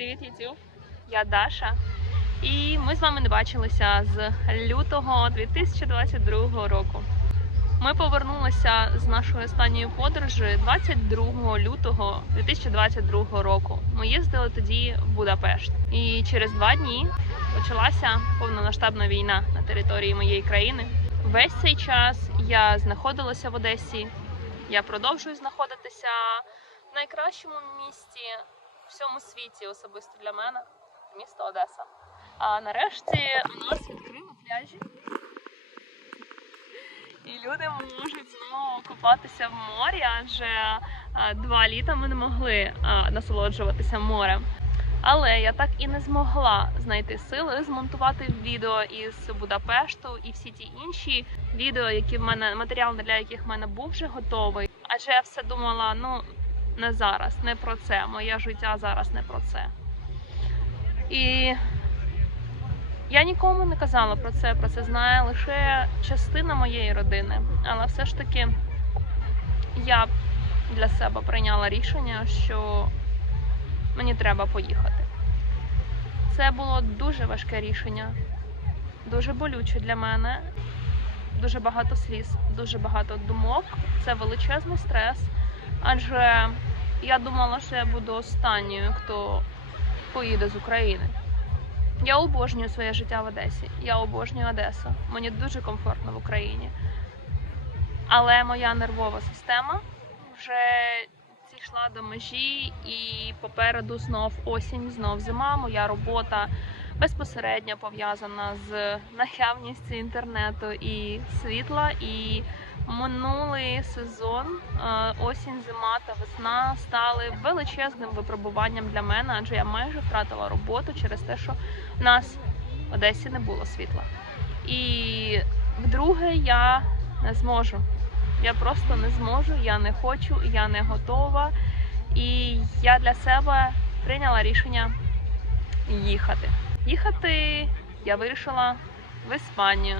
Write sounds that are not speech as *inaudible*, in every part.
Привіт, YouTube! Я Даша. І ми з вами не бачилися з лютого 2022 року. Ми повернулися з нашої останньої подорожі 22 лютого 2022 року. Ми їздили тоді в Будапешт. І через два дні почалася повномасштабна війна на території моєї країни. Весь цей час я знаходилася в Одесі. Я продовжую знаходитися в найкращому місті всьому світі, особисто для мене, місто Одеса. А нарешті у нас відкрили пляжі. І люди можуть знову купатися в морі, адже два літа ми не могли насолоджуватися морем. Але я так і не змогла знайти сили змонтувати відео із Будапешту і всі ті інші відео, які в мене матеріал для яких в мене був вже готовий. Адже я все думала, ну не зараз, не про це. Моє життя зараз не про це. І я нікому не казала про це. Про це знає лише частина моєї родини. Але все ж таки я для себе прийняла рішення, що мені треба поїхати. Це було дуже важке рішення, дуже болюче для мене, дуже багато сліз, дуже багато думок. Це величезний стрес, адже я думала, що я буду останньою, хто поїде з України. Я обожнюю своє життя в Одесі. Я обожнюю Одесу. Мені дуже комфортно в Україні. Але моя нервова система вже зійшла до межі, і попереду знов осінь, знов зима. Моя робота безпосередньо пов'язана з наявністю інтернету і світла. І минулий сезон, е, осінь, зима та весна стали величезним випробуванням для мене, адже я майже втратила роботу через те, що в нас в Одесі не було світла. І вдруге я не зможу. Я просто не зможу, я не хочу, я не готова. І я для себе прийняла рішення їхати. Їхати я вирішила в Іспанію.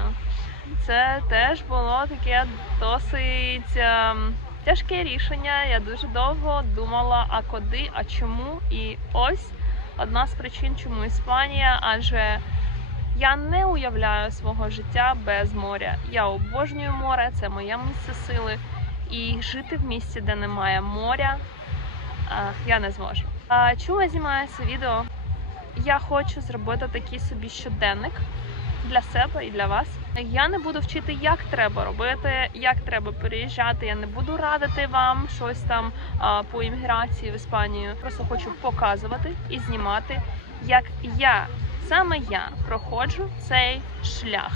Це теж було таке досить ем, тяжке рішення. Я дуже довго думала, а куди, а чому. І ось одна з причин, чому Іспанія, адже я не уявляю свого життя без моря. Я обожнюю море, це моє місце сили. І жити в місті, де немає моря, я не зможу. Чому я знімаю це відео? Я хочу зробити такий собі щоденник для себе і для вас. Я не буду вчити, як треба робити, як треба переїжджати. Я не буду радити вам щось там по імміграції в Іспанію. Просто хочу показувати і знімати, як я саме я проходжу цей шлях,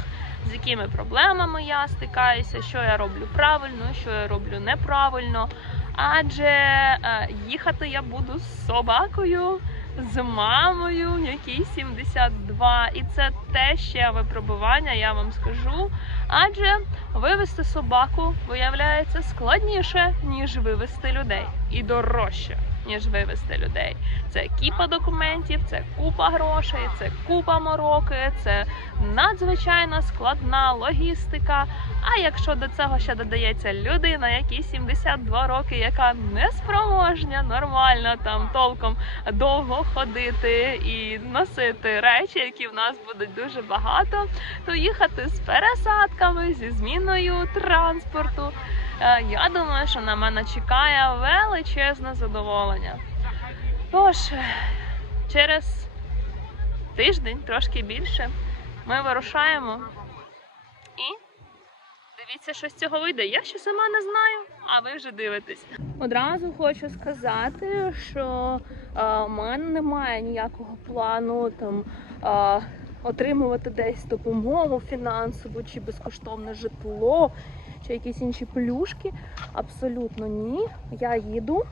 з якими проблемами я стикаюся, що я роблю правильно, що я роблю неправильно. Адже е, їхати я буду з собакою, з мамою, якій 72. І це те ще випробування, я вам скажу. Адже вивести собаку виявляється складніше, ніж вивезти людей, і дорожче, ніж вивезти людей. Це кіпа документів, це купа грошей, це купа мороки, це надзвичайно складна логістика. А якщо до цього ще додається людина, якій 72 роки, яка не спроможня нормально там толком довго ходити і носити речі, які в нас будуть дуже багато, то їхати з пересадками, зі зміною транспорту. Е, Я думаю, що на мене чекає величезне задоволення. Тож, через тиждень, трошки більше, ми вирушаємо і дивіться, що з цього вийде. Я ще сама не знаю, а ви вже дивитесь. Одразу хочу сказати, що е, у мене немає ніякого плану там. е, Отримувати десь допомогу фінансову чи безкоштовне житло, чи якісь інші плюшки. Абсолютно ні. Я їду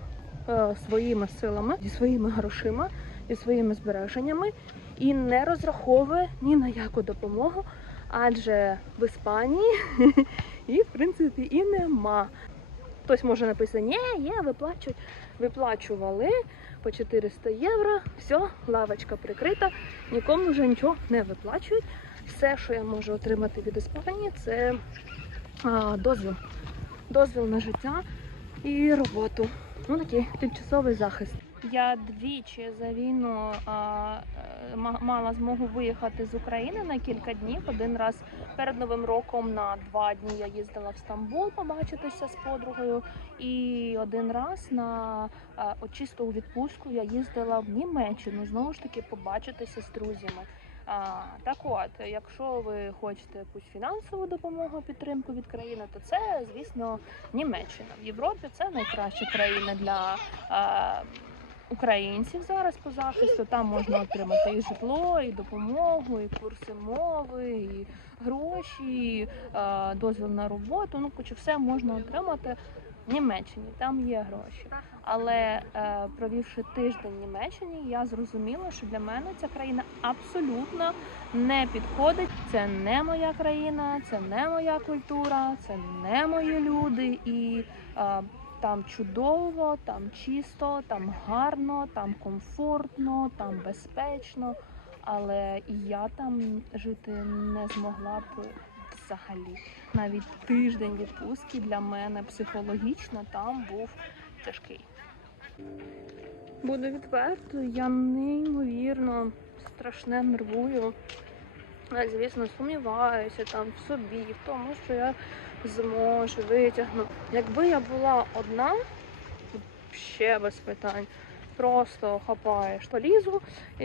е, своїми силами, зі своїми грошима, зі своїми збереженнями і не розраховую ні на яку допомогу, адже в Іспанії *laughs* і в принципі і нема. Хтось може написати, ні, є, виплачують. Виплачували по 400 євро, все, лавочка прикрита, нікому вже нічого не виплачують. Все, що я можу отримати від Іспанії, це дозвіл. Дозвіл на життя і роботу. Ну такий тимчасовий захист. Я двічі за війну а, е, мала змогу виїхати з України на кілька днів. Один раз перед Новим роком на два дні я їздила в Стамбул побачитися з подругою. І один раз на а, от відпустку я їздила в Німеччину знову ж таки побачитися з друзями. А, так от, якщо ви хочете якусь фінансову допомогу, підтримку від країни, то це, звісно, Німеччина. В Європі це найкраща країна для а, українців зараз по захисту. Там можна отримати і житло, і допомогу, і курси мови, і гроші, і, а, дозвіл на роботу. Ну, коротше, все можна отримати в Німеччині. Там є гроші. Але е, провівши тиждень в Німеччині, я зрозуміла, що для мене ця країна абсолютно не підходить. Це не моя країна, це не моя культура, це не мої люди. І е, там чудово, там чисто, там гарно, там комфортно, там безпечно. Але я там жити не змогла б взагалі. Навіть тиждень відпустки для мене психологічно там був тяжкий. Буду відверто, я неймовірно страшне нервую. Я, звісно, сумніваюся там в собі, в тому, що я зможу витягну. Якби я була одна, ще без питань. Просто хапаєш полізу і,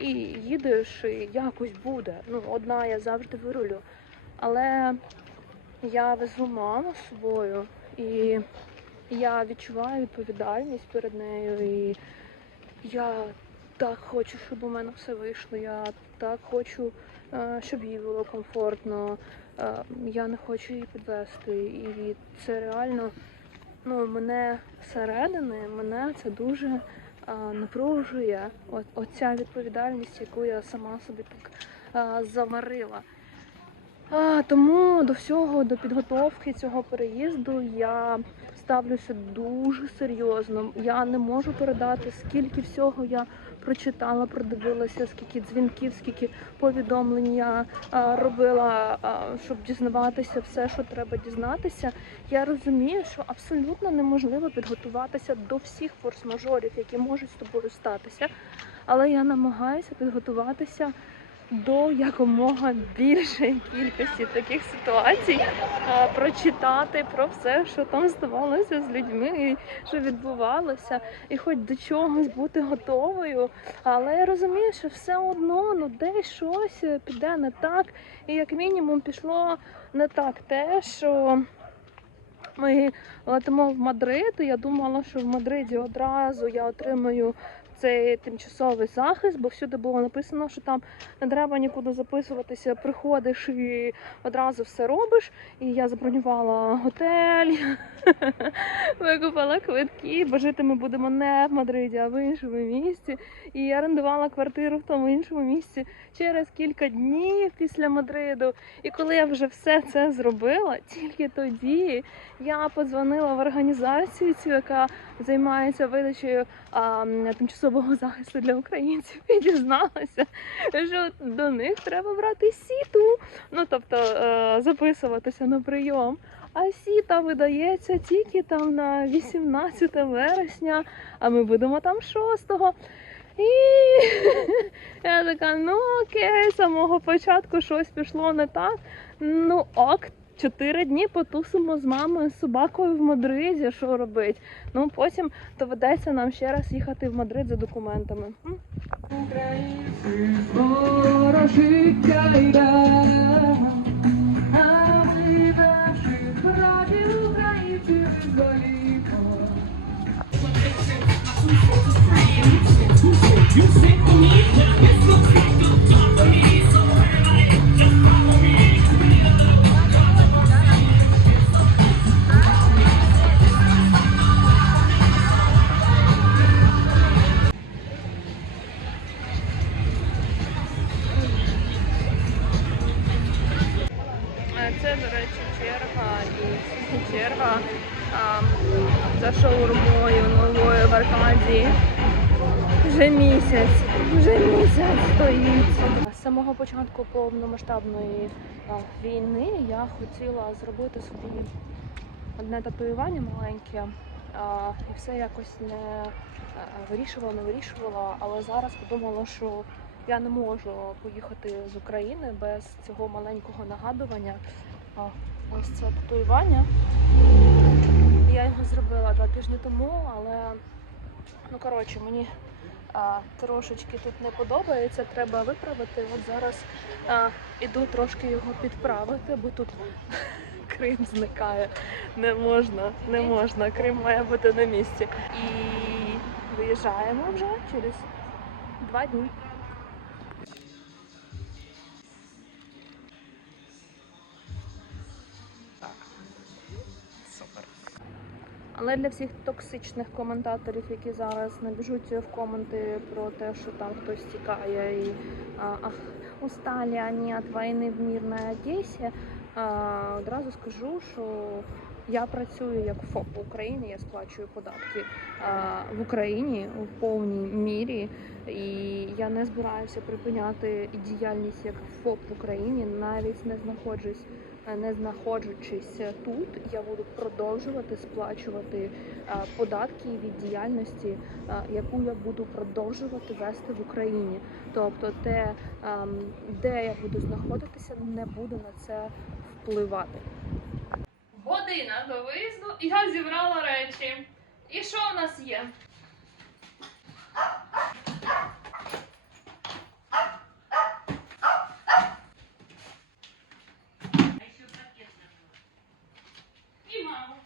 і їдеш, і якось буде. Ну, одна я завжди вирулю. Але я везу маму з собою і я відчуваю відповідальність перед нею. І я так хочу, щоб у мене все вийшло. Я так хочу, е, щоб їй було комфортно. Е, Я не хочу її підвести. І це реально ну, мене зсередини, мене це дуже е, напружує. Оця відповідальність, яку я сама собі так заварила. А, тому до всього, до підготовки цього переїзду я ставлюся дуже серйозно. Я не можу передати, скільки всього я прочитала, продивилася, скільки дзвінків, скільки повідомлень я а, робила, а, щоб дізнаватися все, що треба дізнатися. Я розумію, що абсолютно неможливо підготуватися до всіх форс-мажорів, які можуть з тобою статися. Але я намагаюся підготуватися до якомога більшої кількості таких ситуацій, прочитати про все, що там ставалося з людьми, і що відбувалося, і хоч до чогось бути готовою. Але я розумію, що все одно ну десь щось піде не так, і як мінімум пішло не так те, що. Ми летимо в Мадрид, я думала, що в Мадриді одразу я отримаю цей тимчасовий захист, бо всюди було написано, що там не треба нікуди записуватися, приходиш і одразу все робиш. І я забронювала готель, *laughs* викупила квитки, бо жити ми будемо не в Мадриді, а в іншому місці. І я орендувала квартиру в тому іншому місці через кілька днів після Мадриду. І коли я вже все це зробила, тільки тоді я подзвонила в організацію, яка займається видачею тимчасового захисту для українців, *laughs* і дізналася, що до них треба брати сіту. Ну тобто е, записуватися на прийом. А сіта видається тільки там на 18 вересня, а ми будемо там 6-го. І *laughs* я така, ну окей, з самого початку щось пішло не так. Ну ок, чотири дні потусимо з мамою з собакою в Мадриді, що робить. Ну потім доведеться нам ще раз їхати в Мадрид за документами. Українці самого початку повномасштабної війни я хотіла зробити собі одне татуювання маленьке і все якось не е, вирішувала, не вирішувала. Але зараз подумала, що я не можу поїхати з України без цього маленького нагадування. Ось це татуювання. Я його зробила два тижні тому, але ну коротше, мені а, трошечки тут не подобається, треба виправити. От зараз а, іду трошки його підправити, бо тут *laughs* Крим зникає. Не можна, не можна. Крим має бути на місці. І виїжджаємо вже через два дні. Але для всіх токсичних коментаторів, які зараз набіжуть в коменти про те, що там хтось тікає і ах, устали они от війни в мирній Одесі, одразу скажу, що я працюю як ФОП в Україні, я сплачую податки в Україні у повній мірі, і я не збираюся припиняти діяльність як ФОП в Україні, навіть не знаходжусь не знаходжучись тут, я буду продовжувати сплачувати е, податки від діяльності, е, яку я буду продовжувати вести в Україні. Тобто, те, ем, де я буду знаходитися, не буде на це впливати. Година до виїзду, і я зібрала речі. І що в нас є? І мама.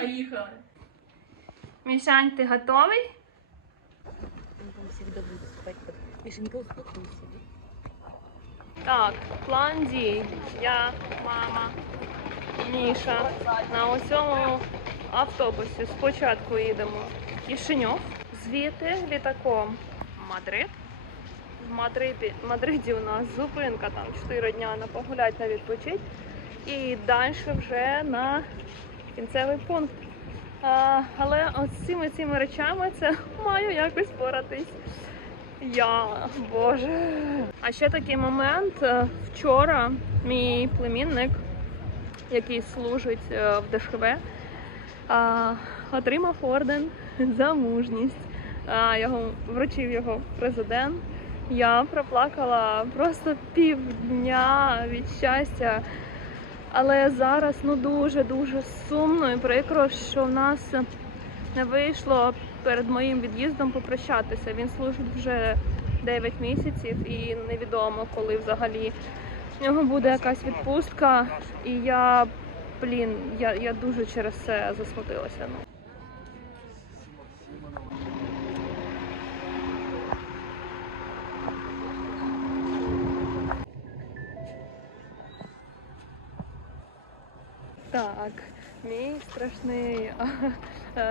Поїхали. Мішань, ти готовий? Так, план дій. Я, мама, Міша. На ось цьому автобусі спочатку їдемо Кишиньов, звідти літаком Мадрид. В Мадриді, Мадриді у нас зупинка там 4 дня на погулять на відпочить. І далі вже на кінцевий пункт. А, але от з цими цими речами це *laughs* маю якось поратись. Я, боже. А ще такий момент. Е, Вчора мій племінник, який служить е, в ДШВ, а, отримав орден *laughs* за мужність. Його вручив його президент. Я проплакала просто півдня від щастя. Але зараз ну дуже дуже сумно і прикро, що в нас не вийшло перед моїм від'їздом попрощатися. Він служить вже 9 місяців і невідомо, коли взагалі в нього буде якась відпустка. І я, блін, я, я дуже через це засмутилася. Так, мій страшний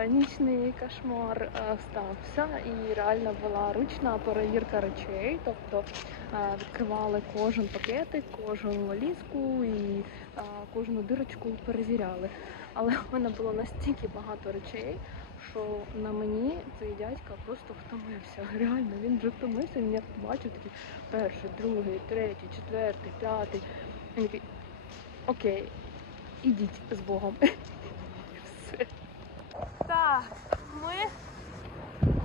нічний кошмар стався, і реально була ручна перевірка речей. Тобто відкривали кожен пакетик, кожну валізку і кожну дирочку перевіряли. Але в мене було настільки багато речей, що на мені цей дядька просто втомився. Реально, він вже втомився, він як бачив такий перший, другий, третій, четвертий, п'ятий. Він такий, окей, ідіть з Богом. *laughs* Все. Так, ми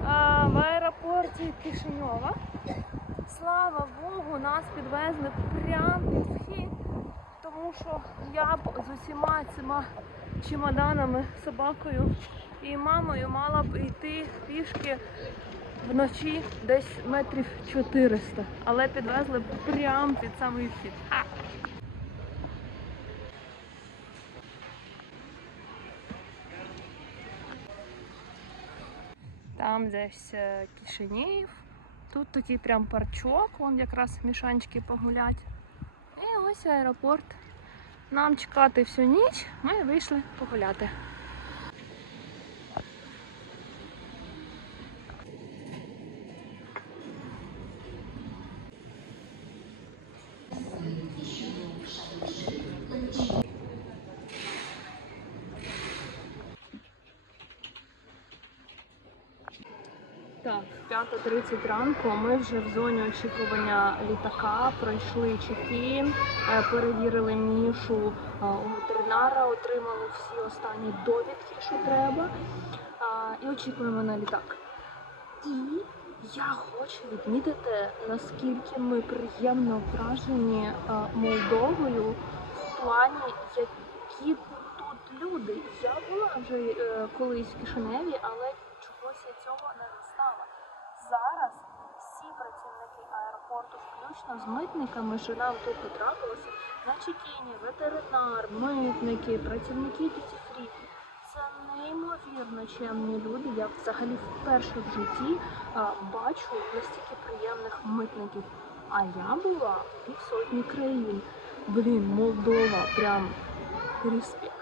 а, в аеропорті Кишиньова. Слава Богу, нас підвезли прямо під вхід, тому що я б з усіма цими чемоданами, собакою і мамою мала б йти пішки вночі десь метрів 400, але підвезли прямо під самий вхід. Там десь Кишинів. Тут такий прям парчок, вон якраз мішанчики погулять. І ось аеропорт. Нам чекати всю ніч, ми вийшли погуляти. 5.30 ранку. Ми вже в зоні очікування літака. Пройшли чеки, е, перевірили мішу е, у ветеринара, отримали всі останні довідки, що треба. І очікуємо на літак. І я хочу відмітити, наскільки ми приємно вражені е, Молдовою в плані, які тут люди. Я була вже е, колись в Кишиневі, але чогось я цього не. Зараз всі працівники аеропорту, включно з митниками, що нам тут потрапилося, на чекіні, ветеринар, митники, працівники діті-фрі. Це неймовірно чемні люди. Я взагалі вперше в житті а, бачу настільки приємних митників. А я була в півсотні країн. Блін, Молдова, прям респект.